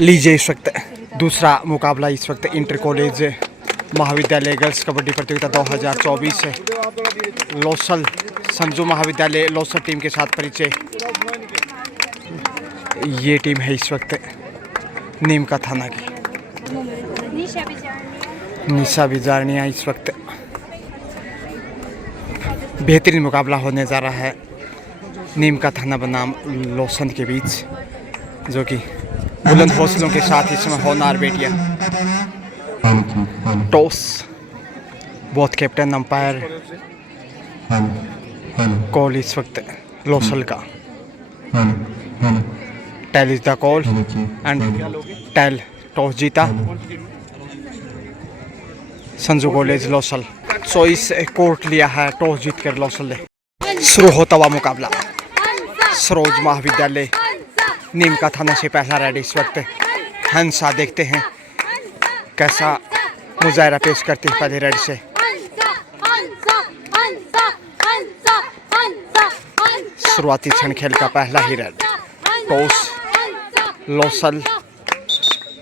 लीजिए इस वक्त दूसरा मुकाबला इस वक्त इंटर कॉलेज महाविद्यालय गर्ल्स कबड्डी प्रतियोगिता 2024 है। लोसल संजू महाविद्यालय लोसल टीम के साथ परिचय। ये टीम है इस वक्त नीमका थाना की, निशा बिजारनिया। इस वक्त बेहतरीन मुकाबला होने जा रहा है नीमका थाना बनाम लोसन के बीच, जो कि बुलंद हौसलों के साथ इसमें होनार बेटियां। Toss both captain umpire call इस वक्त लोसल का। Tail is the call and tail toss जीता Sanju college Losal. Choice court लिया है, टॉस जीत कर लोसल ने। शुरू होता हुआ मुकाबला सरोज महाविद्यालय नीमका थाना से पहला रेड इस वक्त हंसा। देखते हैं कैसा मुजाहरा पेश करती है पहले रेड से। शुरुआती क्षण खेल का पहला ही रेड। टॉस लोसल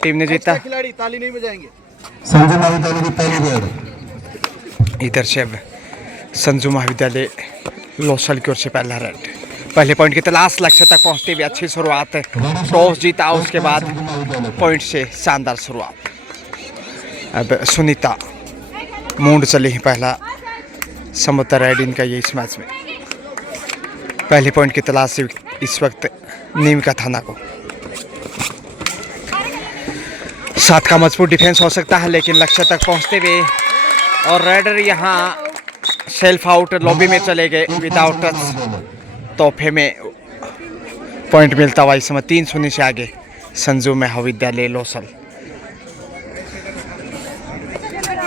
टीम ने जीता। खिलाड़ी ताली नहीं बजाएंगे। संजू महाविद्यालय की पहली रेड। इधर से अब संजू महाविद्यालय लोसल की ओर से पहला रेड। पहले पॉइंट की तलाश, लक्ष्य तक पहुंचते हुए अच्छी शुरुआत है। टॉस जीता, उसके बाद पॉइंट से शानदार शुरुआत। अब सुनीता मूंड चली है पहला समता रेड इनका ये इस मैच में। पहले पॉइंट की तलाश से इस वक्त नीमका थाना को। सात का मजबूत डिफेंस हो सकता है, लेकिन लक्ष्य तक पहुंचते हुए और रेडर यहाँ सेल्फ आउट लॉबी में चले गए विदाउट टच। तोहफे में पॉइंट मिलता हुआ इस समय 3-0 से आगे संजू महाविद्यालय लोसल।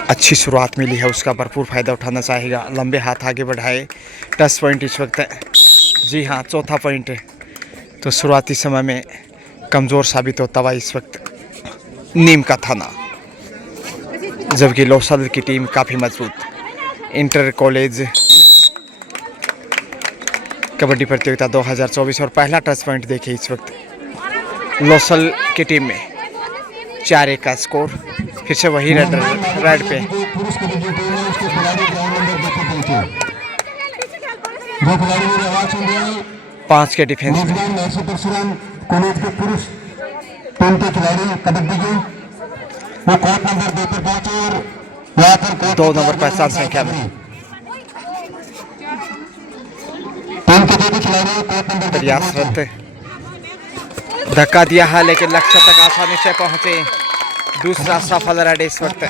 अच्छी शुरुआत मिली है, उसका भरपूर फायदा उठाना चाहेगा। लंबे हाथ आगे बढ़ाए। 10 पॉइंट इस वक्त, जी हाँ चौथा पॉइंट है। तो शुरुआती समय में कमज़ोर साबित होता हुआ इस वक्त नीमका थाना, जबकि लोसल की टीम काफ़ी मजबूत। इंटर कॉलेज कबड्डी प्रतियोगिता 2024 और पहला टच पॉइंट देखिए इस वक्त लोसल की टीम में 4-1 का स्कोर। फिर से वही रेड पे जो खिलाड़ी मेरी आवाज सुन रहे हैं 5 के डिफेंस में। कॉलेज के पुरुष टीम के खिलाड़ी कबड्डी के वो कोर्ट नंबर 2 पर पहुंचे और यहाँ पर 2 नंबर पहचान संख्या में टीम के जो भी खिलाड़ी कोर्ट नंबर प्रयासरत। धक्का दिया है लेकिन लक्ष्य तक आसानी से पहुंचे। दूसरा सफल रेड इस वक्त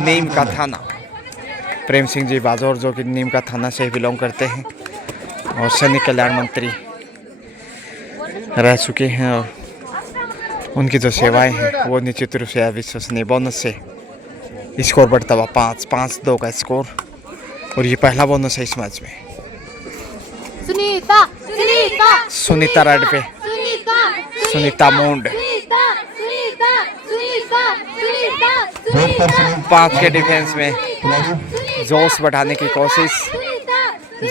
नीमका थाना। प्रेम सिंह जी बाजौर, जो कि नीमका थाना से बिलोंग करते हैं और सैनिक कल्याण मंत्री रह चुके हैं, और उनकी जो सेवाएं हैं वो निश्चित रूप से अविश्वसनीय। बोनस से स्कोर बढ़ता हुआ 5-2 का स्कोर, और ये पहला बोनस है इस मैच में। सुनीता रेड पे, सुनीता मूंड 5 के डिफेंस में जोश बढ़ाने की कोशिश,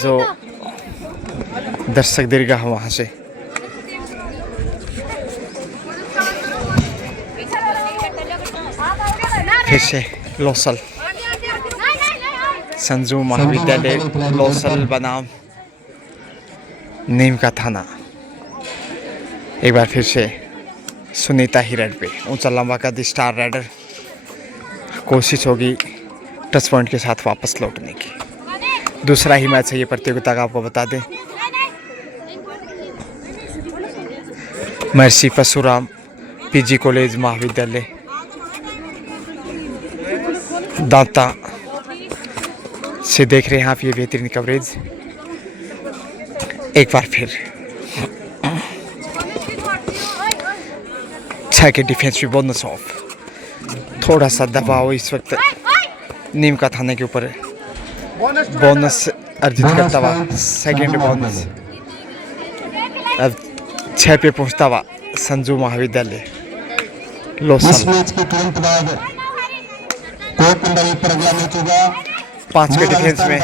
जो दर्शक दीर्घा वहां से। फिर से लोसल संजू महाविद्यालय लोसल बनाम नीमका थाना। एक बार फिर से सुनीता ही रेड पे, ऊंचा लंबा का स्टार रेडर। कोशिश होगी टच पॉइंट के साथ वापस लौटने की। दूसरा ही मैच है ये प्रतियोगिता का, आपको बता दें। महर्षि परशुराम पीजी कॉलेज महाविद्यालय दांता से देख रहे हैं आप ये बेहतरीन कवरेज। एक बार फिर 6 के डिफेंस में बोनस ऑफ। थोड़ा सा दबाव इस वक्त नीमका थाने के ऊपर बोनस अर्जित करता हुआ सेकेंड बोनस। अब 6 पे पहुंचता हुआ संजू महाविद्यालय लोसल। 5 के डिफेंस में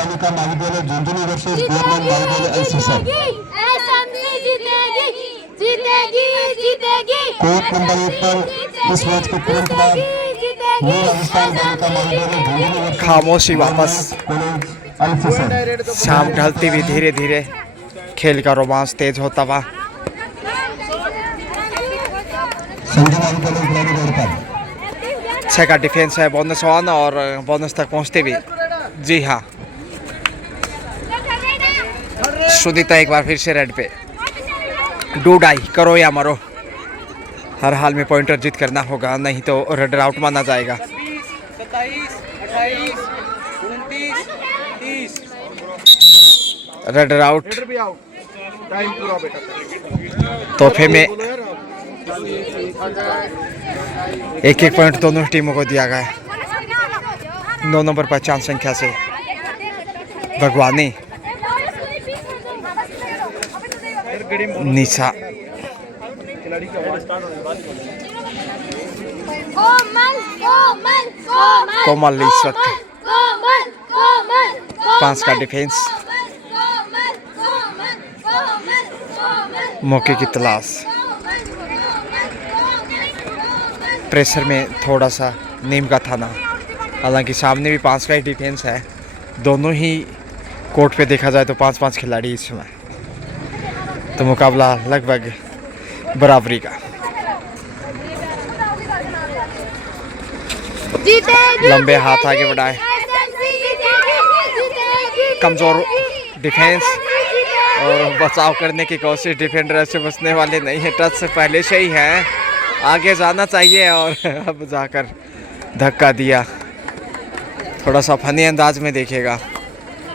जीतेगी जीतेगी कोर्ट नंबर 1 पर इस मैच के तुरंत बाद न्यू राजस्थान दल का महाबली खामोशी वापस। कॉलेज अल्फिसर शाम ढलती हुई धीरे धीरे खेल का रोमांच तेज होता हुआ। संजय महाविद्यालय खिलाड़ी रोड पर 6 का डिफेंस है बोनस 1 और बोनस तक पहुंचते भी। जी हाँ, सुनीता एक बार फिर से रेड पे। डू डाई, करो या मरो, हर हाल में पॉइंटर जीत करना होगा, नहीं तो रेडर आउट माना जाएगा। 27, 28, 29, 30। Raider out. तोहफे में 1-1 पॉइंट दोनों टीमों को दिया गया है। 9 नंबर पहचान संख्या से भगवानी, निशा, कोमल इस वक्त 5 का डिफेंस, मौके की तलाश। प्रेशर में थोड़ा सा नीम का थाना, हालांकि सामने भी 5 का ही डिफेंस है। दोनों ही कोर्ट पे देखा जाए तो 5-5 खिलाड़ी इस समय, तो मुकाबला लगभग बराबरी का। लंबे हाथ आगे बढ़ाए, कमजोर डिफेंस और बचाव करने की कोशिश। डिफेंडर से बचने वाले नहीं है, टच से पहले से ही है, आगे जाना चाहिए और अब जाकर धक्का दिया। थोड़ा सा फनी अंदाज में देखेगा।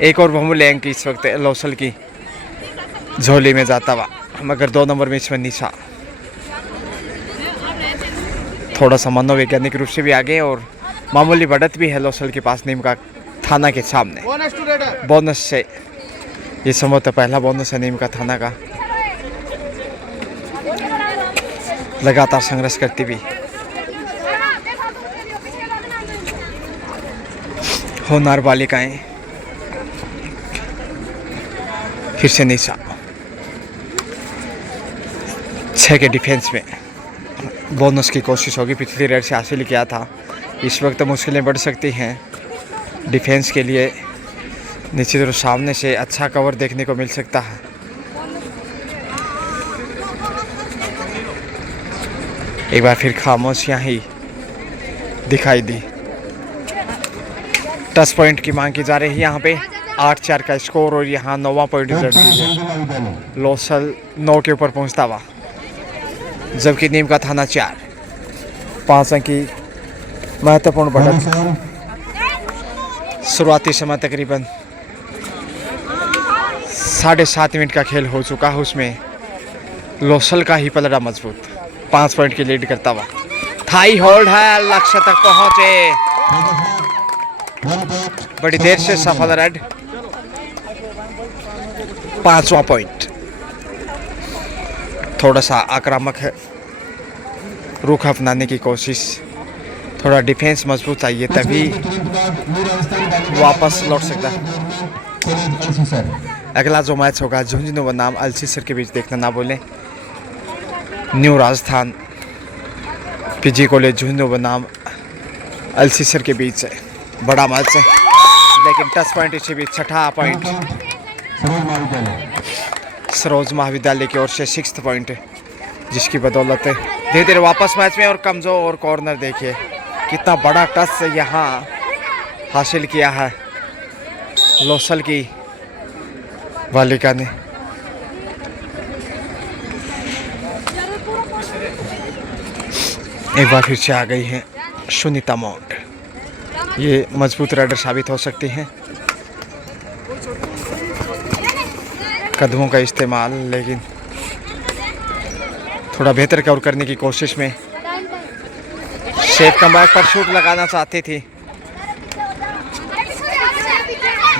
एक और बहुमूल्य अंक इस वक्त लोसल की झोली में जाता हुआ, मगर 2 नंबर में इसमें निशा थोड़ा सा मनोवैज्ञानिक रूप से भी आगे और मामूली बढ़त भी है लोसल के पास नीम का थाना के सामने। बोनस से ये संभवतः पहला बोनस है नीम का थाना का। लगातार संघर्ष करती हुई होनहार बालिकाएं। फिर से निशा 6 के डिफेंस में बोनस की कोशिश होगी, पिछली रेड से हासिल किया था। इस वक्त मुश्किलें बढ़ सकती हैं डिफेंस के लिए। निश्चित रूप सामने से अच्छा कवर देखने को मिल सकता है। एक बार फिर खामोशियां ही दिखाई दी। टच पॉइंट की मांग की जा रही है यहाँ पे। 8-4 का स्कोर और यहाँ 9वां पॉइंट रिजल्ट है। लोसल 9 के ऊपर पहुँचता हुआ, जबकि नीम का थाना 4। 5 अंक की महत्वपूर्ण बढ़त। शुरुआती समय तकरीबन 7.5 मिनट का खेल हो चुका है, उसमें लोसल का ही पलड़ा मजबूत 5 पॉइंट की लीड करता हुआ। थाई होल्ड है, लक्ष्य तक पहुंचे, बड़ी देर से सफल रेड। 5वां पॉइंट। थोड़ा सा आक्रामक है, रुख अपनाने की कोशिश, थोड़ा डिफेंस मजबूत चाहिए तभी वापस लौट सकता है। अगला जो मैच होगा झुंझुनू बनाम अल्सीसर के बीच देखना ना भूलें। New Rajasthan PG college Jhunjhunu बनाम अल्सीसर के बीच बड़ा मैच है, लेकिन टच पॉइंट इसी बीच 6ठा पॉइंट सरोज महाविद्यालय की ओर से 6th पॉइंट, जिसकी बदौलत धीरे धीरे वापस मैच में। और कमजोर कॉर्नर देखिए कितना बड़ा टच यहाँ हासिल किया है लोसल की बालिका ने। एक बार फिर से आ गई हैं सुनीता माउंट, ये मजबूत राइडर साबित हो सकती हैं। कदमों का इस्तेमाल, लेकिन थोड़ा बेहतर कवर करने की कोशिश में। सेफ कमबैक पर शूट लगाना चाहती थी,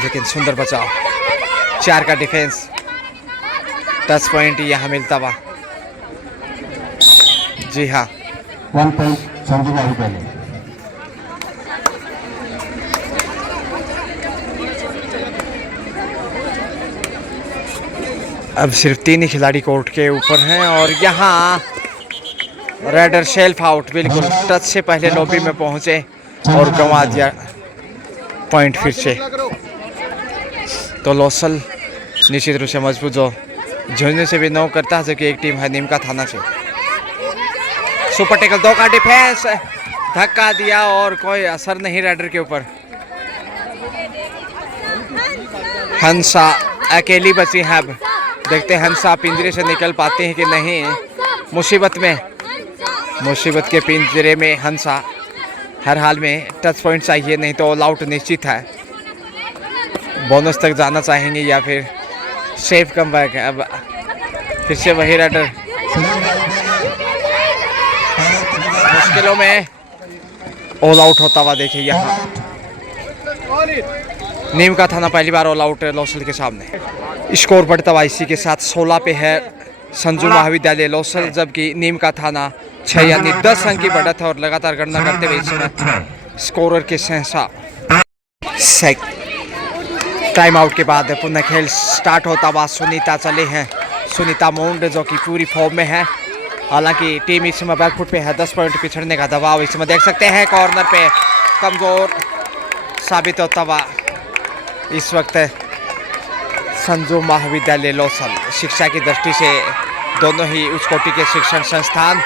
लेकिन सुंदर बचाव। 4 का डिफेंस, टच पॉइंट यहाँ मिलता हुआ। जी हाँ, 1 पॉइंट संजय महाविद्यालय। अब सिर्फ 3 ही खिलाड़ी कोर्ट के ऊपर हैं और यहाँ रेडर शेल्फ आउट, बिल्कुल टच से पहले लॉबी में पहुंचे और गंवा दिया पॉइंट फिर से। तो लोसल निश्चित रूप से मजबूत जो झुंझुनू से भी नो करता है, जो कि एक टीम है नीम का थाना से। सुपर टेकल 2 का डिफेंस, धक्का दिया और कोई असर नहीं रेडर के ऊपर। हंसा अकेली बची है, अब देखते हैं हंसा पिंजरे से निकल पाते हैं कि नहीं। मुसीबत के पिंजरे में हंसा, हर हाल में टच पॉइंट चाहिए, नहीं तो ऑल आउट निश्चित है। बोनस तक जाना चाहेंगे या फिर सेफ कम बैक। अब फिर से वही रेडर मुश्किलों में ऑल आउट होता हुआ देखिए। यहाँ नीम का थाना पहली बार ऑल आउट है लोसल के सामने। स्कोर बढ़ता हुआ इसी के साथ 16 पे है संजू महाविद्यालय लोसल, जबकि नीम का थाना 6 यानी 10 अंक की बढ़त है। और लगातार गणना करते हुए इसमें स्कोरर के सहसा टाइम आउट के बाद पुनः खेल स्टार्ट होता हुआ सुनीता चले हैं। सुनीता मुंड जो कि पूरी फॉर्म में है, हालांकि टीम इस समय बैकफुट पे है। 10 पॉइंट पिछड़ने का दबाव इस समय देख सकते हैं। कॉर्नर पे कमजोर साबित होता हुआ इस वक्त संजू महाविद्यालय लोसल। शिक्षा की दृष्टि से दोनों ही उच्च कोटि के शिक्षण संस्थान,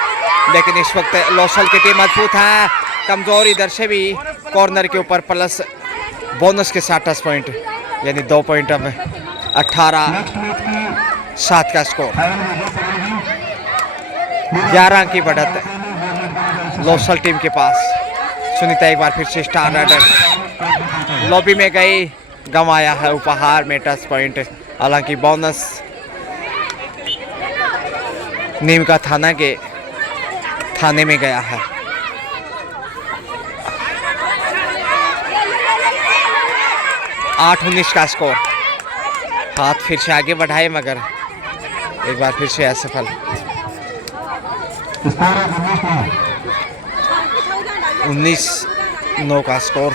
लेकिन इस वक्त लोसल की टीम मजबूत है। कमजोर इधर से भी कॉर्नर के ऊपर प्लस बोनस के साथ 10 पॉइंट यानी 2 पॉइंट। अब 18-7 का स्कोर, 11 अंक की बढ़त लोसल टीम के पास। सुनीता एक बार फिर से स्टार राइडर लॉबी में गई, गंवाया है उपहार में टच पॉइंट। हालांकि बोनस नीम का थाना के थाने में गया है। आठ 19 का स्कोर। हाथ फिर से आगे बढ़ाए मगर एक बार फिर से असफल। 19-9 का स्कोर।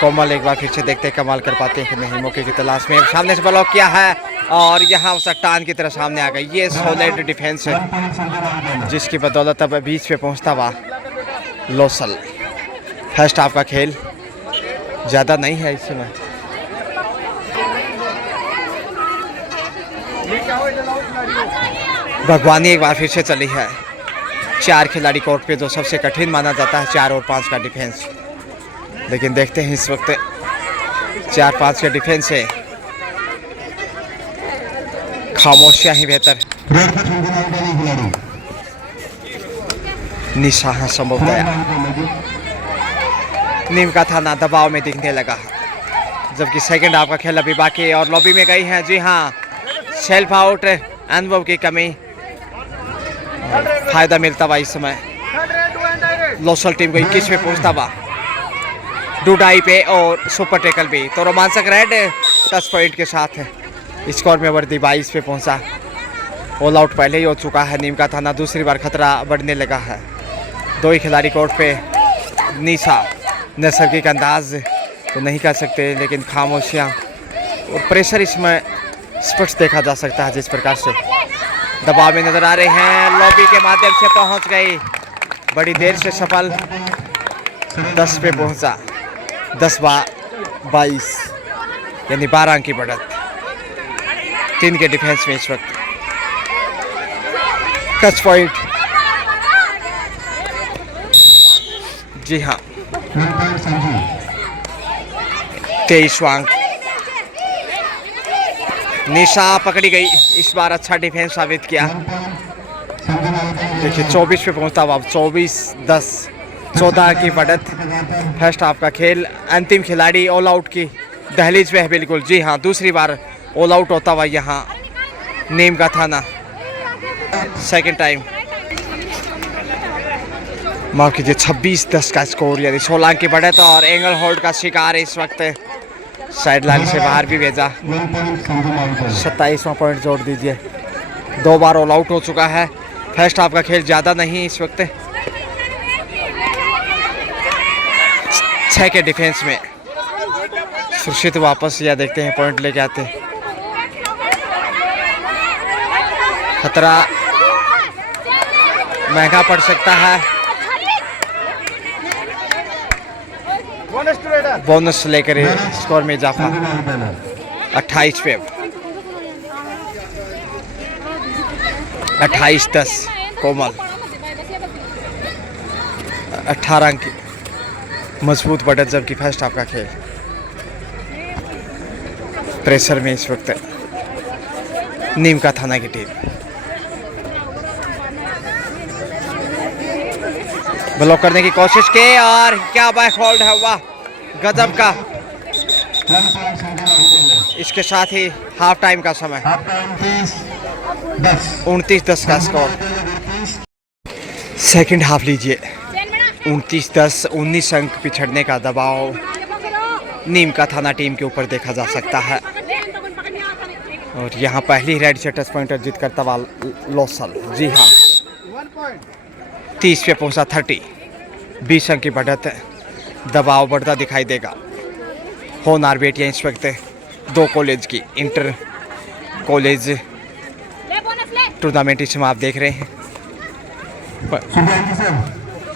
कोमल एक बार फिर से देखते कमाल कर पाते हैं कि नहीं। मौके की तलाश में सामने से ब्लॉक किया है और यहाँ चट्टान की तरह सामने आ गई। ये सॉलिड डिफेंस है जिसकी बदौलत अब बीच पे पहुँचता हुआ लोसल। फर्स्ट हाफ का खेल ज़्यादा नहीं है इस समय। भगवानी एक बार फिर से चली है। 4 खिलाड़ी कोर्ट पे जो सबसे कठिन माना जाता है 4 और 5 का डिफेंस, लेकिन देखते हैं इस वक्त 4-5 के डिफेंस है। खामोशियां ही बेहतर। निशा संभव गया। नीम का थाना दबाव में दिखने लगा, जबकि सेकंड हाफ का खेल अभी बाकी और लॉबी में गई है। जी हाँ, सेल्फ आउट, अनुभव की कमी, फायदा मिलता हुआ इस समय लोसल टीम को 21 पे पहुंचता हुआ। डुडाई पे और सुपर टेकल भी तो रोमांचक रेड 10 पॉइंट के साथ स्कोर में वर्दी 22 पे पहुंचा। ऑल आउट पहले ही हो चुका है नीम का थाना, दूसरी बार खतरा बढ़ने लगा है। 2 ही खिलाड़ी कोर्ट पे। निशा नैसर्गिक अंदाज तो नहीं कर सकते, लेकिन खामोशियाँ और प्रेशर इसमें स्पष्ट देखा जा सकता है। जिस प्रकार से दबाव में नजर आ रहे हैं, लॉबी के माध्यम से पहुंच गई, बड़ी देर से सफल। 10 पे पहुंचा, 10-22 यानी 12 अंक की बढ़त 3 के डिफेंस में इस वक्त। टच पॉइंट, जी हाँ 23 अंक। निशा पकड़ी गई, इस बार अच्छा डिफेंस साबित किया। देखिए 24 पे पहुंचता हुआ, 24-10 14 की बढ़त। फर्स्ट हाफ का खेल, अंतिम खिलाड़ी ऑल आउट की दहलीज पे है बिल्कुल। जी हाँ, दूसरी बार ऑल आउट होता हुआ यहाँ नीम का थाना। सेकंड टाइम माफ कीजिए 26-10 का स्कोर यानी 16 अंक की बढ़त और एंगल होल्ड का शिकार इस वक्त साइड लाइन से बाहर भी भेजा। 27वां पॉइंट जोड़ दीजिए। 2 बार ऑल आउट हो चुका है। फर्स्ट हाफ का खेल ज़्यादा नहीं इस वक्त। 6 के डिफेंस में सुरक्षित वापस या देखते हैं पॉइंट लेके आते हैं। खतरा महंगा पड़ सकता है। बोनस लेकर स्कोर में इजाफा 28 पे 28-10 कोमल 18 अंक मजबूत बढ़त जबकि फर्स्ट हाफ का खेल प्रेशर में इस वक्त नीम का थाना की टीम ब्लॉक करने की कोशिश की और क्या बैक होल्ड है, वाह गजब का। इसके साथ ही हाफ टाइम का समय 29-10 का स्कोर। सेकंड हाफ लीजिए 29-10 19 अंक पिछड़ने का दबाव नीम का थाना टीम के ऊपर देखा जा सकता है। और यहाँ पहली रेड से टच पॉइंट अर्जित करता हुआ लोसल, जी हाँ 30 पे पहुंचा 30 20 अंक की बढ़त दबाव बढ़ता दिखाई देगा। होनार बेटियां इस वक्त दो कॉलेज की इंटर कॉलेज टूर्नामेंट इसमें आप देख रहे हैं।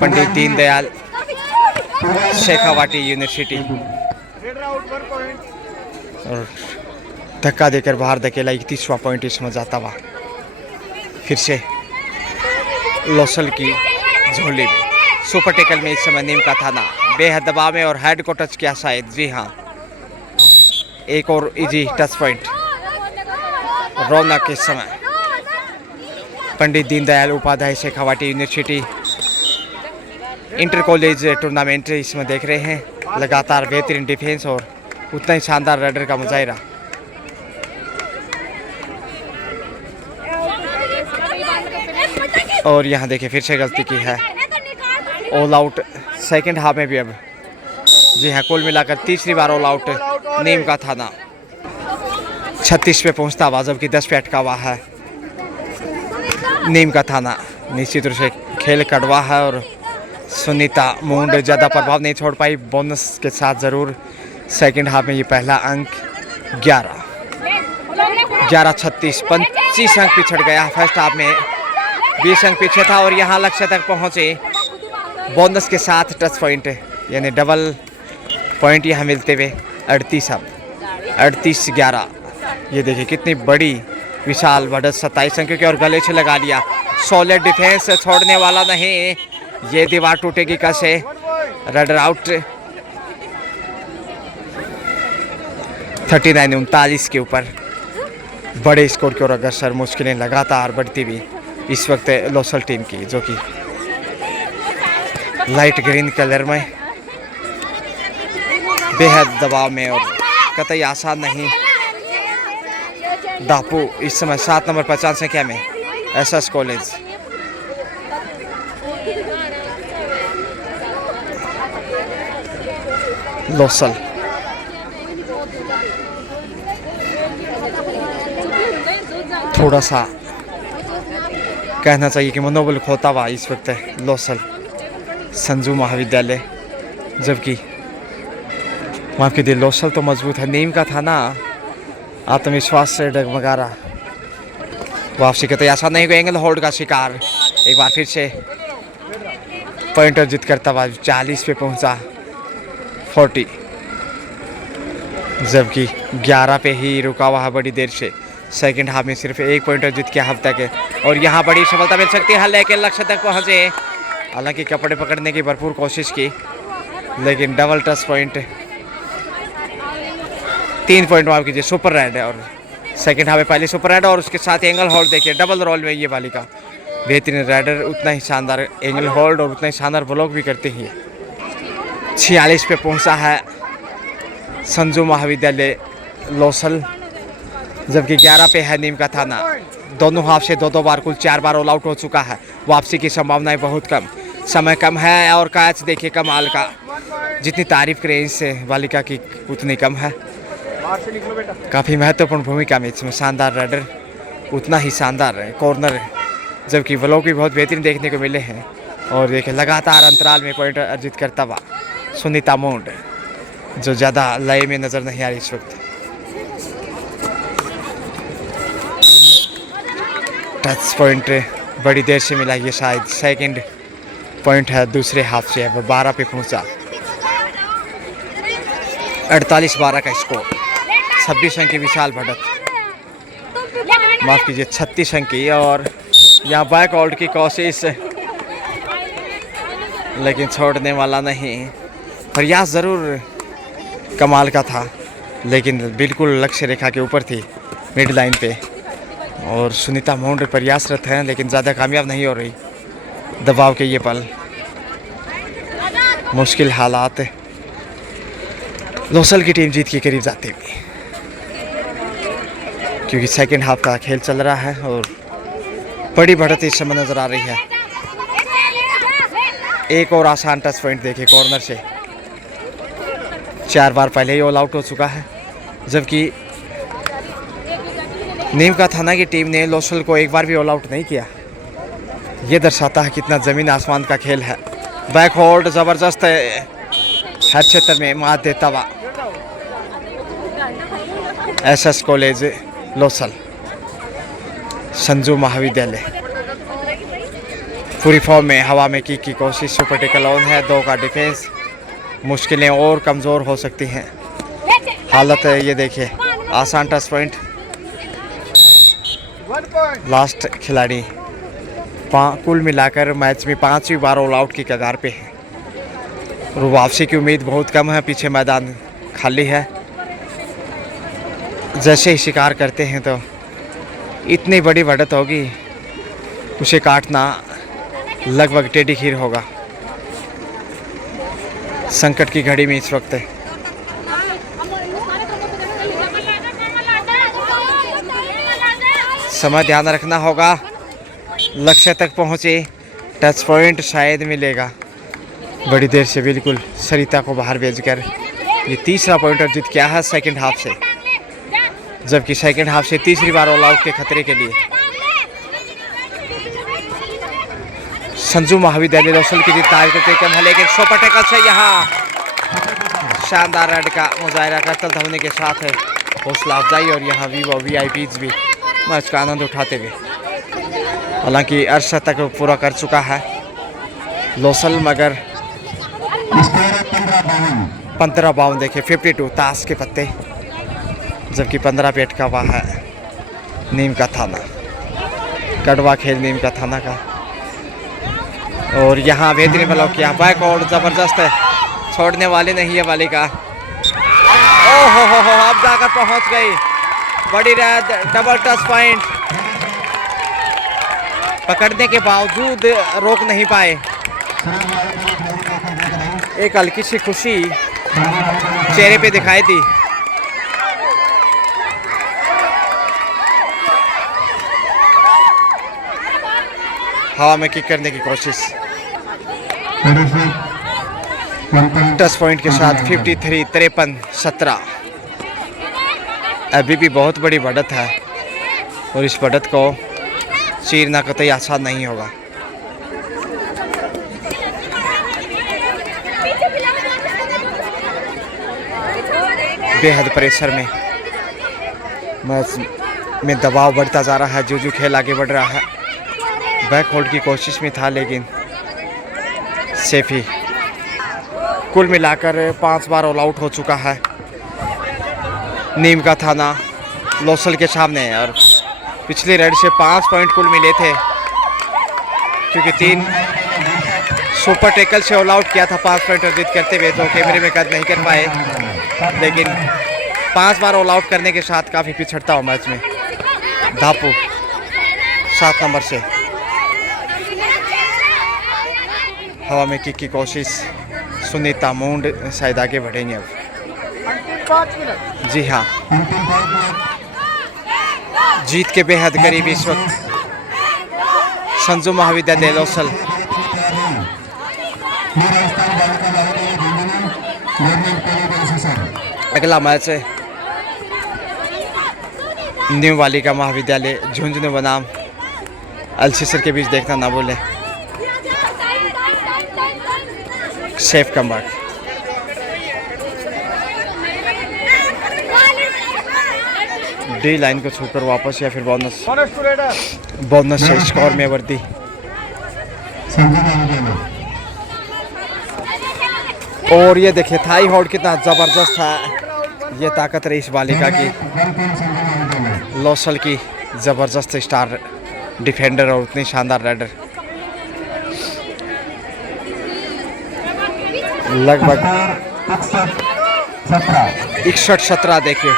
पंडित दीनदयाल शेखावाटी यूनिवर्सिटी और धक्का देकर बाहर धकेला 31वां पॉइंट इसमें जाता हुआ फिर से लोसल की झोली में। सुपर टेकल में इस समय नीम का थाना बेहद दबाव में और हेड को टच किया शायद, जी हाँ एक और इजी टच पॉइंट रौनक इस समय। Pandit Deendayal Upadhyay Shekhawati university inter college tournament इसमें देख रहे हैं। लगातार बेहतरीन डिफेंस और उतना ही शानदार रेडर का मुजाहिरा। और यहाँ देखिए फिर से गलती की है, ऑल आउट सेकंड हाफ में भी अब, जी हाँ कुल मिलाकर तीसरी बार ऑल आउट नीम का थाना। 36 पे पहुँचता हुआ जबकि 10 पे अटका हुआ है नीम का थाना। निश्चित रूप से खेल कड़वा है और सुनीता मुंड ज़्यादा प्रभाव नहीं छोड़ पाई। बोनस के साथ ज़रूर सेकंड हाफ में ये पहला अंक 11-36 25 अंक पिछड़ गया। फर्स्ट हाफ में 20 अंक पीछे था और यहाँ लक्ष्य तक पहुँचे बोनस के साथ टच पॉइंट यानी डबल पॉइंट यहाँ मिलते हुए 38-11। ये देखिए कितनी बड़ी विशाल बढ़त 27 अंक की और गले से लगा लिया। सॉलिड डिफेंस छोड़ने वाला नहीं, ये दीवार टूटेगी कैसे। रेडर आउट 39-39 के ऊपर बड़े स्कोर की ओर अग्रसर मुश्किलें लगातार बढ़ती हुई इस वक्त लोसल टीम की, जो कि लाइट ग्रीन कलर में बेहद दबाव में और कतई आसान नहीं। दापू इस समय 7 नंबर 50 संख्या में एसएस कॉलेज। लोसल थोड़ा सा कहना चाहिए कि मनोबल खोता हुआ इस वक्त लोसल संजू महाविद्यालय, जबकि माफ कीजिए लोसल तो मजबूत है, नीम का थाना आत्मविश्वास से डगमगा रहा। वापसी का तो आसान नहीं, एंगल होल्ड का शिकार। एक बार फिर से पॉइंट अर्जित करता हुआ 40 पे पहुंचा 40, जबकि 11 पे ही रुका हुआ है बड़ी देर से। सेकंड हाफ में सिर्फ 1 पॉइंट अर्जित किया हफ्ते के और यहाँ बड़ी सफलता मिल सकती है, लेकिन लक्ष्य तक पहुँचे। हालांकि कपड़े पकड़ने की भरपूर कोशिश की लेकिन डबल टच पॉइंट 3 पॉइंट माफ कीजिए सुपर रेड है। और सेकंड हाफ में पहले सुपर रेड और उसके साथ एंगल होल्ड देखिए डबल रोल में ये वाली का बेहतरीन रेडर उतना ही शानदार एंगल होल्ड और उतना ही शानदार ब्लॉक भी करते ही। 46 पे पहुंचा है संजू महाविद्यालय लोसल, जबकि 11 पे है नीम का थाना। दोनों हाफ से 2-2 बार कुल 4 बार ऑल आउट हो चुका है। वापसी की संभावनाएं बहुत कम, समय कम है और कैच देखिए कमाल का। जितनी तारीफ करें इस बालिका की उतनी कम है। काफ़ी महत्वपूर्ण भूमिका में इसमें शानदार रेडर उतना ही शानदार है कॉर्नर, जबकि ब्लॉक भी बहुत बेहतरीन देखने को मिले हैं। और देखिए लगातार अंतराल में पॉइंट अर्जित करता हुआ सुनीता मुंड जो ज़्यादा लय में नज़र नहीं आ रही इस वक्त। टच पॉइंट बड़ी देर से मिला, ये शायद सेकंड पॉइंट है दूसरे हाफ से। अब 12 पे पहुंचा, 48-12 का स्कोर। 26 अंक की विशाल बढ़त, माफ़ कीजिए 36 अंक की। और यहाँ बैक आउट की कोशिश, लेकिन छोड़ने वाला नहीं। प्रयास ज़रूर कमाल का था, लेकिन बिल्कुल लक्ष्य रेखा के ऊपर थी मिड लाइन पे। और सुनीता मोंड प्रयासरत हैं, लेकिन ज़्यादा कामयाब नहीं हो रही। दबाव के ये पल, मुश्किल हालात, लोसल की टीम जीत के करीब जाती हुई, क्योंकि सेकंड हाफ का खेल चल रहा है और बड़ी बढ़त इस समय नज़र आ रही है। एक और आसान टच पॉइंट देखिए कॉर्नर से, 4 बार पहले ही ऑल आउट हो चुका है। जबकि नीम का थाना की टीम ने लोसल को एक बार भी ऑल आउट नहीं किया। ये दर्शाता है कितना ज़मीन आसमान का खेल है। बैक होल्ड ज़बरदस्त है, हर क्षेत्र में मात देता हुआ SS कॉलेज लोसल। संजू महाविद्यालय पूरी फॉर्म में, हवा में की कोशिश, सुपर टेकल ऑन है, 2 का डिफेंस। मुश्किलें और कमज़ोर हो सकती हैं। हालत है ये देखिए, आसान टच पॉइंट। लास्ट खिलाड़ी कुल मिलाकर मैच में 5वीं बार ऑल आउट की कगार पे है और वापसी की उम्मीद बहुत कम है। पीछे मैदान खाली है। जैसे ही शिकार करते हैं तो इतनी बड़ी बढ़त होगी, उसे काटना लगभग टेढ़ी खीर होगा। संकट की घड़ी में इस वक्त समय ध्यान रखना होगा, लक्ष्य तक पहुँचे। टच पॉइंट शायद मिलेगा। बड़ी देर से बिल्कुल सरिता को बाहर भेजकर ये तीसरा पॉइंट अर्जित किया है सेकंड हाफ से, जबकि सेकंड हाफ से तीसरी बार ऑल आउट के खतरे के लिए। संजू महाविद्यालय लोसल की जीत दायर करते कम है, लेकिन सुपर टैकल से यहाँ शानदार रेड का मुजाहरा करतल धोने के साथ है हौसला अफजाई। और यहाँ वीवो VIPs भी मैच का आनंद उठाते हुए, हालांकि अर्श तक पूरा कर चुका है लोसल, मगर 15-52 देखे 52 ताश के पत्ते, जबकि 15 पे अटका हुआ है नीम का थाना। कड़वा खेल नीम का थाना का। और यहाँ बेहतरीन ब्लॉक किया, बैक और ज़बरदस्त है, छोड़ने वाले नहीं है बालिका। ओहो हो, अब जाकर पहुँच गई। बड़ी रेड, डबल टच पॉइंट पकड़ने के बावजूद रोक नहीं पाए। एक हल्की सी खुशी चेहरे पे दिखाई दी। हवा में किक करने की कोशिश। टच पॉइंट के साथ 53-53-17। अभी भी बहुत बड़ी बढ़त है और इस बढ़त को चीरना कतई आसान नहीं होगा। बेहद प्रेशर में मैच में दबाव बढ़ता जा रहा है। जो खेल आगे बढ़ रहा है, बैक होल्ड की कोशिश में था, लेकिन सेफ ही। कुल मिलाकर 5 बार ऑल आउट हो चुका है नीम का थाना लोसल के सामने। और पिछले रेड से 5 पॉइंट कुल मिले थे, क्योंकि 3 सुपर टैकल से ऑल आउट किया था 5 पॉइंट अर्जित करते हुए, तो कैमरे में कैद नहीं कर पाए। लेकिन 5 बार ऑल आउट करने के साथ काफ़ी पिछड़ता हुआ मैच में धापू 7 नंबर से। हवा में किक की कोशिश, सुनीता मोंड शायद आगे बढ़ेंगे अब। जी हाँ, जीत के बेहद करीब इस वक्त संजू महाविद्यालय लोसल। अगला मैच है न्यू बालिका महाविद्यालय झुंझुनू बनाम अल्सीसर के बीच, देखना ना भूलें। Safe comeback. डी लाइन को छूकर वापस या फिर बोनस से स्कोर में वृद्धि। संजू महाविद्यालय और ये देखिए थाई होल्ड कितना जबरदस्त था। ये ताकत रही इस बालिका की, लोसल की जबरदस्त स्टार डिफेंडर और उतनी शानदार राइडर। लगभग 61-17 देखिए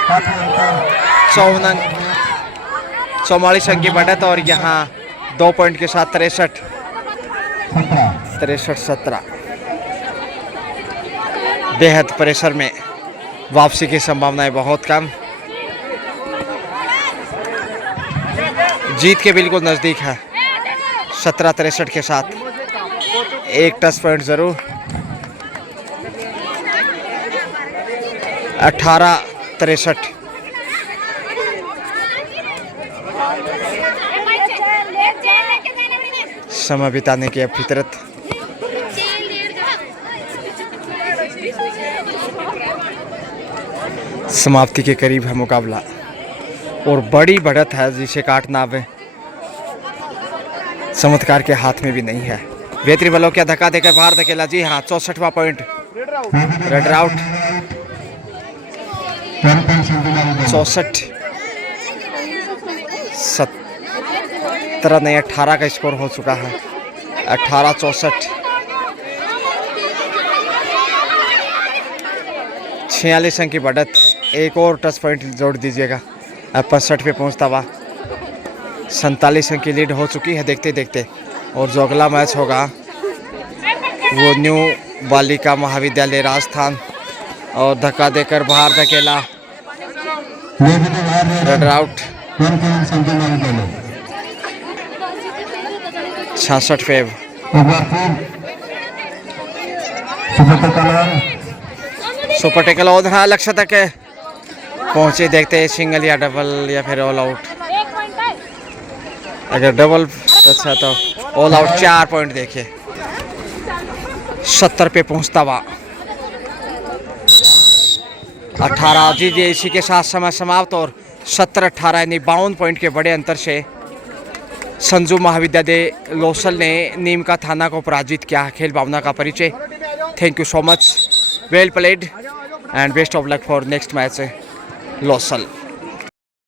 44 अंक की बढ़त और यहाँ 2 पॉइंट के साथ 63-17 बेहद प्रेशर में वापसी की संभावनाएं बहुत कम। जीत के बिल्कुल नज़दीक है 17-63 के साथ, एक टच पॉइंट जरूर। 18-63 समय बिताने की अब फितरत। समाप्ति के करीब है मुकाबला और बड़ी बढ़त है जिसे काटना अब चमत्कार के हाथ में भी नहीं है। बेहतरीन बलों क्या धक्का देकर बाहर धकेला। जी हाँ 64वां पॉइंट रेड आउट। 17 नहीं 18 का स्कोर हो चुका है। 18-64 46 अंक की बढ़त। एक और टच पॉइंट जोड़ दीजिएगा। अब 65 पे पहुंचता हुआ 47 अंक की लीड हो चुकी है देखते देखते। और जो अगला मैच होगा वो न्यू बालिका महाविद्यालय राजस्थान और धक्का देकर बाहर धकेला रेड आउट। 66 फेव सुपर टेकल और हाँ लक्ष्य तक पहुंचे देखते हैं सिंगल या डबल या फिर ऑल आउट। अगर डबल अच्छा तो ऑल आउट। 4 पॉइंट देखिए 70 पे पहुंचता हुआ 18 जी इसी के साथ समय समाप्त और 17-18 यानी 52 पॉइंट के बड़े अंतर से संजू महाविद्यालय लोसल ने नीम का थाना को पराजित किया। खेल भावना का परिचय। Thank you so much, well played and best of luck for next match Losal.